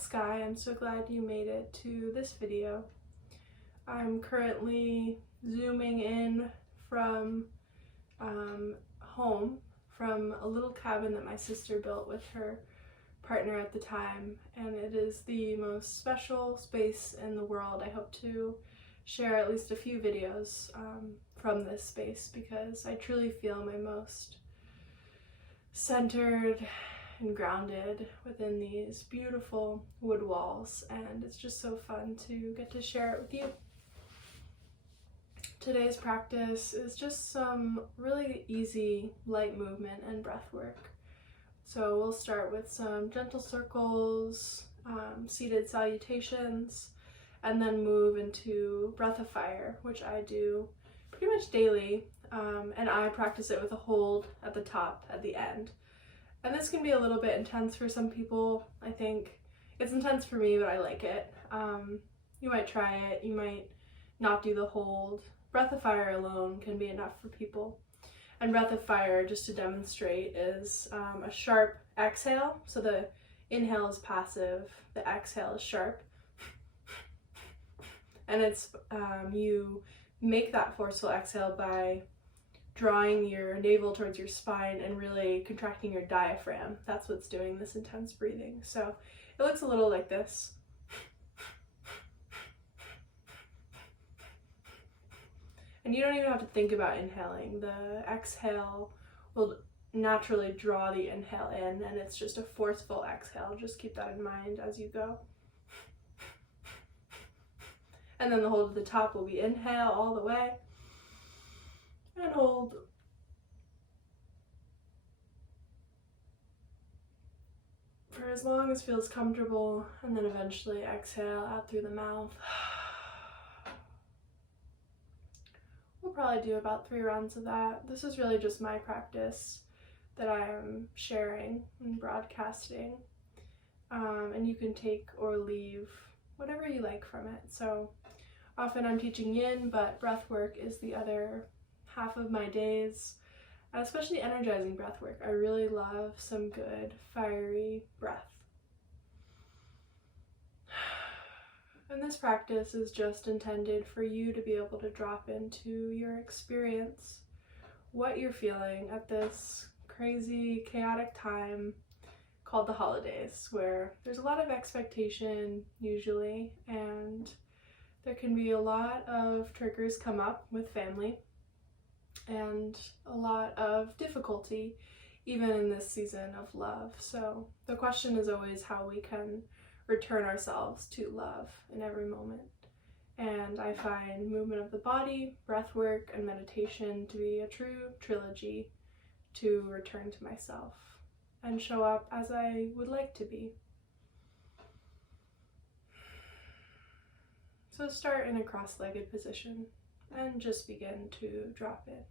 it's Sky. I'm so glad you made it to this video. I'm currently zooming in from home, from a little cabin that my sister built with her partner at the time, and it is the most special space in the world. I hope to share at least a few videos from this space because I truly feel my most centered and grounded within these beautiful wood walls, and it's just so fun to get to share it with you. Today's practice is just some really easy light movement and breath work. So we'll start with some gentle circles, seated salutations, and then move into breath of fire, which I do pretty much daily, and I practice it with a hold at the top at the end. And this can be a little bit intense for some people. I think it's intense for me, but I like it. You might try it, you might not do the hold. Breath of fire alone can be enough for people. And breath of fire, just to demonstrate, is a sharp exhale. So the inhale is passive, the exhale is sharp. And it's you make that forceful exhale by drawing your navel towards your spine and really contracting your diaphragm. That's what's doing this intense breathing. So it looks a little like this. And you don't even have to think about inhaling. The exhale will naturally draw the inhale in, and it's just a forceful exhale. Just keep that in mind as you go. And then the hold at the top will be inhale all the way, and hold. For as long as feels comfortable, and then eventually exhale out through the mouth. We'll probably do about 3 rounds of that. This is really just my practice that I am sharing and broadcasting. And you can take or leave whatever you like from it. So often I'm teaching yin, but breath work is the other half of my days, especially energizing breath work. I really love some good fiery breath. And this practice is just intended for you to be able to drop into your experience, what you're feeling at this crazy, chaotic time called the holidays, where there's a lot of expectation usually, and there can be a lot of triggers come up with family and a lot of difficulty even in this season of love. So the question is always how we can return ourselves to love in every moment. And I find movement of the body, breath work, and meditation to be a true trilogy to return to myself and show up as I would like to be. So start in a cross-legged position and just begin to drop in.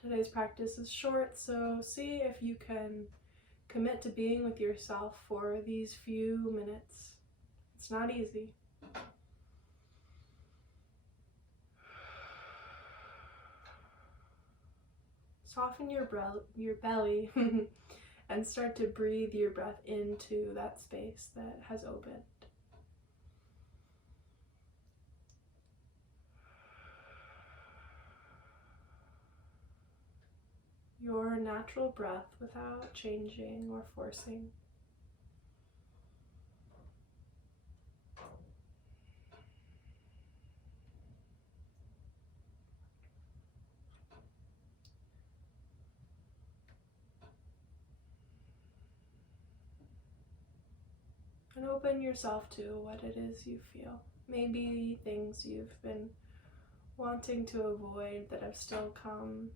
Today's practice is short, so see if you can commit to being with yourself for these few minutes. It's not easy. Soften your belly and start to breathe your breath into that space that has opened. Your natural breath without changing or forcing. And open yourself to what it is you feel. Maybe things you've been wanting to avoid that have still come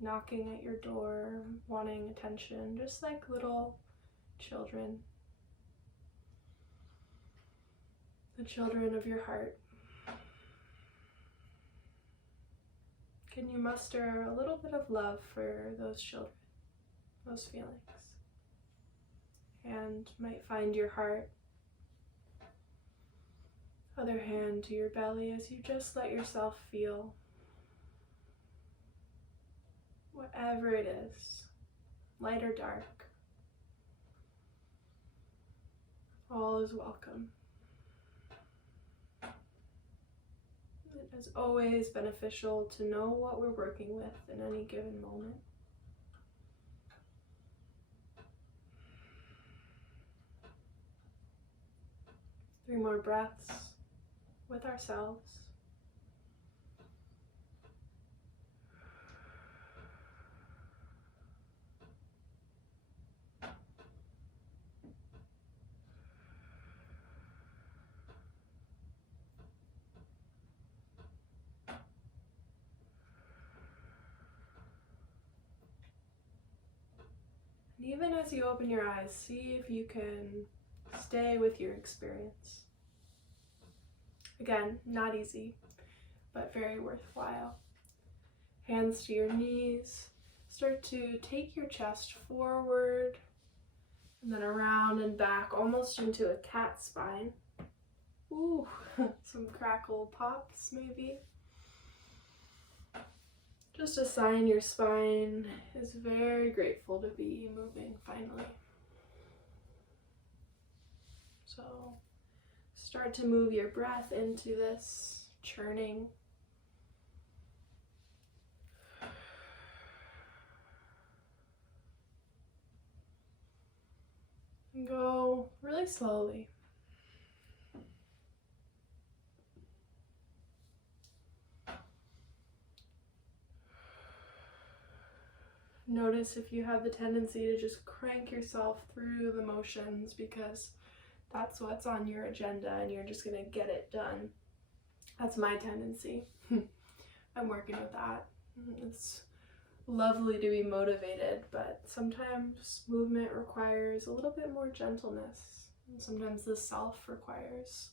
knocking at your door, wanting attention, just like little children. The children of your heart. Can you muster a little bit of love for those children, those feelings? Hand might find your heart. Other hand to your belly as you just let yourself feel whatever it is, light or dark, all is welcome. It is always beneficial to know what we're working with in any given moment. Three more breaths with ourselves. And even as you open your eyes, see if you can stay with your experience. Again, not easy, but very worthwhile. Hands to your knees. Start to take your chest forward and then around and back, almost into a cat spine. Ooh, some crackle pops maybe. Just a sign your spine is very grateful to be moving finally. So start to move your breath into this churning. And go really slowly. Notice if you have the tendency to just crank yourself through the motions because that's what's on your agenda and you're just going to get it done. That's my tendency. I'm working with that. It's lovely to be motivated, but sometimes movement requires a little bit more gentleness. And sometimes the self requires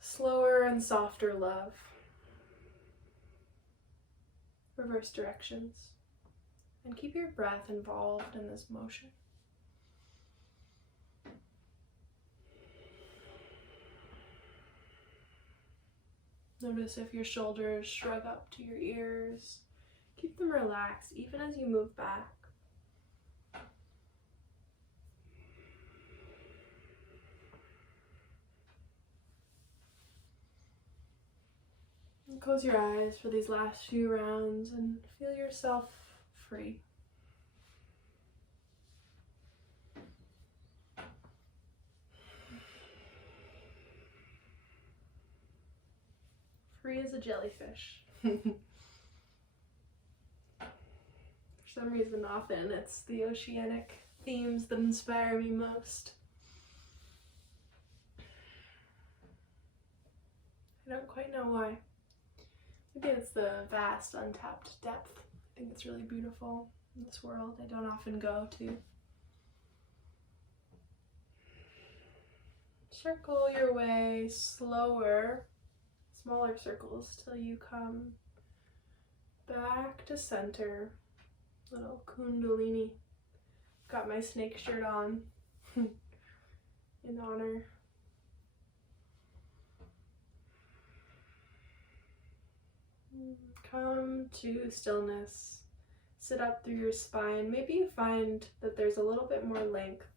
slower and softer love. Reverse directions. And keep your breath involved in this motion. Notice if your shoulders shrug up to your ears. Keep them relaxed even as you move back. And close your eyes for these last few rounds and feel yourself free. Free as a jellyfish. For some reason, often it's the oceanic themes that inspire me most. I don't quite know why. Maybe it's the vast, untapped depth. I think it's really beautiful in this world I don't often go to. Circle your way slower, smaller circles till you come back to center. Little kundalini. Got my snake shirt on in honor. Come to stillness. Sit up through your spine. Maybe you find that there's a little bit more length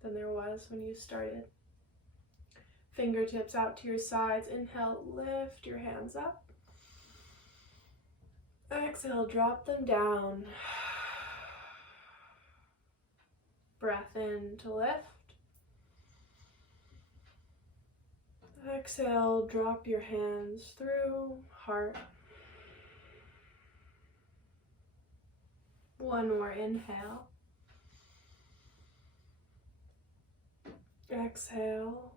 than there was when you started. Fingertips out to your sides. Inhale, lift your hands up. Exhale, drop them down. Breath in to lift. Exhale, drop your hands through, heart. One more inhale. Exhale.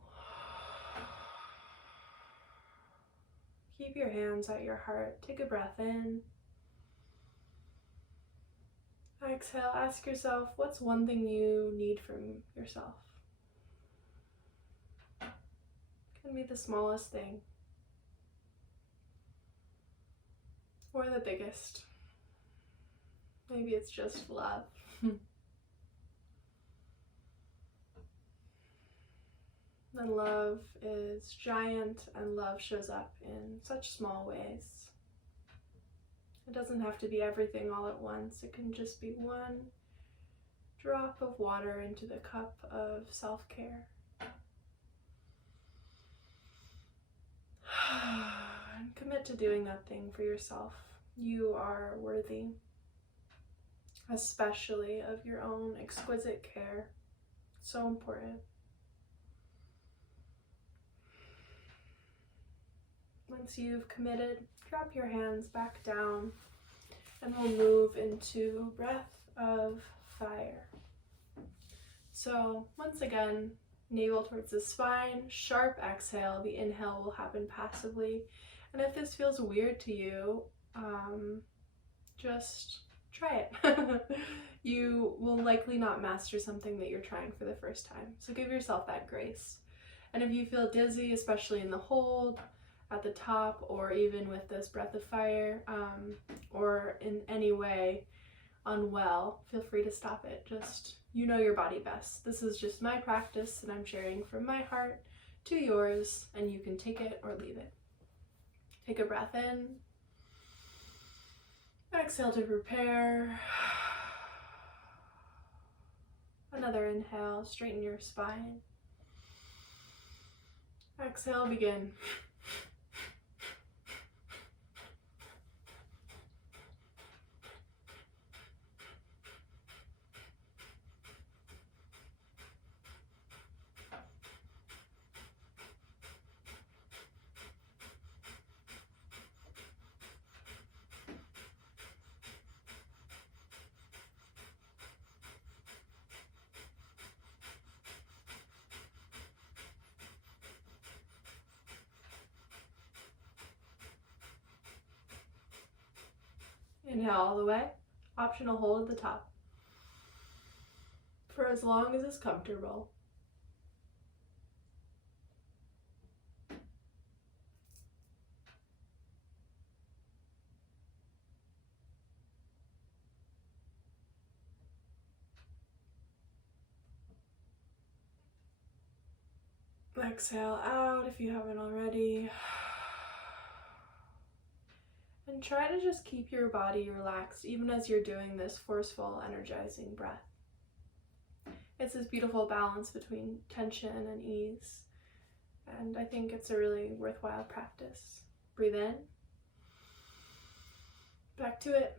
Keep your hands at your heart. Take a breath in. Exhale, ask yourself, what's one thing you need from yourself? Can be the smallest thing. Or the biggest. Maybe it's just love. And love is giant, and love shows up in such small ways. It doesn't have to be everything all at once. It can just be one drop of water into the cup of self-care. And commit to doing that thing for yourself. You are worthy, especially of your own exquisite care. So important. Once you've committed, drop your hands back down and we'll move into breath of fire. So once again, navel towards the spine, sharp exhale. The inhale will happen passively. And if this feels weird to you, just try it. You will likely not master something that you're trying for the first time. So give yourself that grace. And if you feel dizzy, especially in the hold, at the top, or even with this breath of fire, or in any way unwell, feel free to stop it. Just, you know your body best. This is just my practice and I'm sharing from my heart to yours, and you can take it or leave it. Take a breath in. Exhale to prepare. Another inhale, straighten your spine. Exhale, begin. Inhale all the way. Optional hold at the top for as long as is comfortable. Exhale out if you haven't already. And try to just keep your body relaxed even as you're doing this forceful, energizing breath. It's this beautiful balance between tension and ease. And I think it's a really worthwhile practice. Breathe in. Back to it.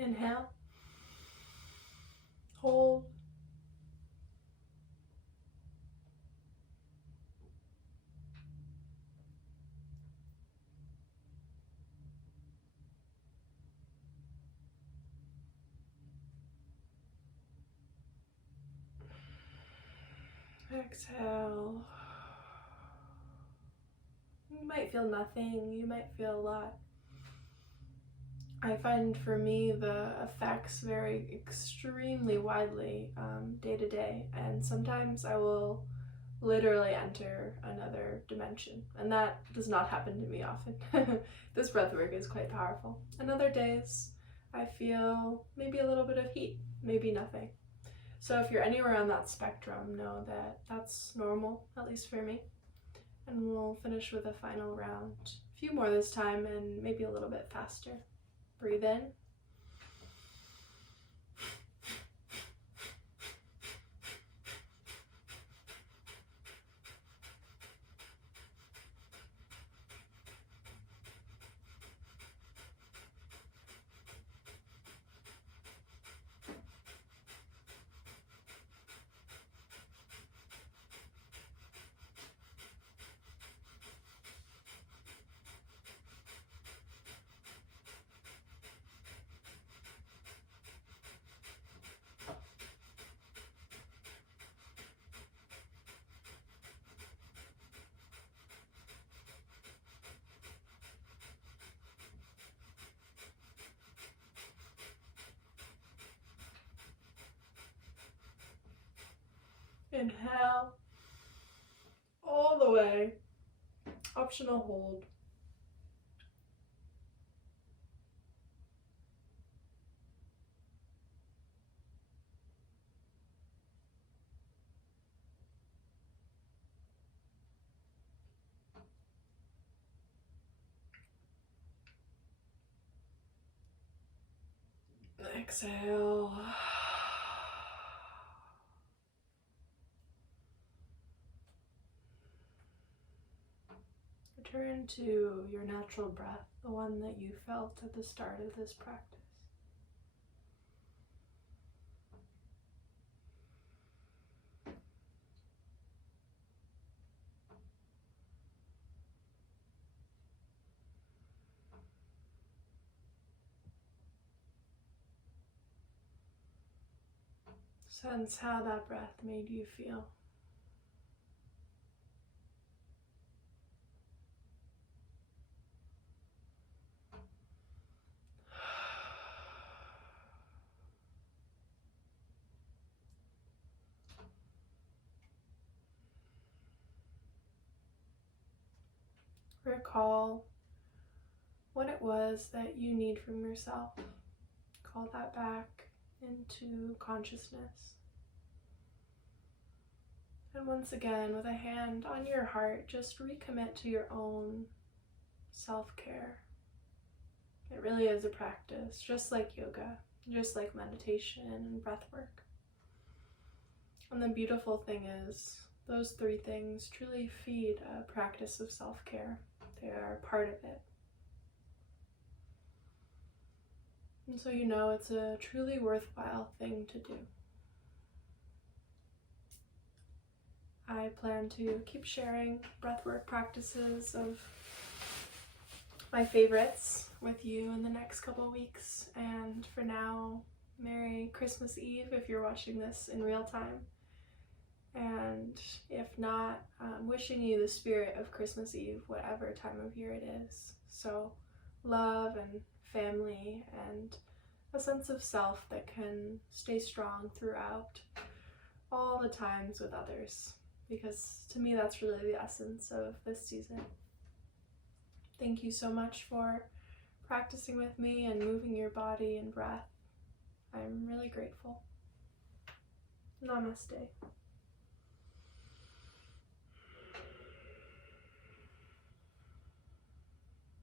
Inhale. Hold. Exhale. You might feel nothing, you might feel a lot. I find for me the effects vary extremely widely day to day, and sometimes I will literally enter another dimension, and that does not happen to me often. This breathwork is quite powerful. And other days I feel maybe a little bit of heat, maybe nothing. So if you're anywhere on that spectrum, know that that's normal, at least for me. And we'll finish with a final round. A few more this time and maybe a little bit faster. Breathe in. Inhale all the way. Optional hold. Exhale. Return to your natural breath, the one that you felt at the start of this practice. Sense how that breath made you feel. Recall what it was that you need from yourself. Call that back into consciousness. And once again, with a hand on your heart, just recommit to your own self-care. It really is a practice, just like yoga, just like meditation and breath work. And the beautiful thing is, those three things truly feed a practice of self-care. They are part of it. And so you know it's a truly worthwhile thing to do. I plan to keep sharing breathwork practices of my favorites with you in the next couple of weeks. And for now, Merry Christmas Eve if you're watching this in real time. And if not, I'm wishing you the spirit of Christmas Eve, whatever time of year it is. So love and family and a sense of self that can stay strong throughout all the times with others. Because to me, that's really the essence of this season. Thank you so much for practicing with me and moving your body and breath. I'm really grateful. Namaste.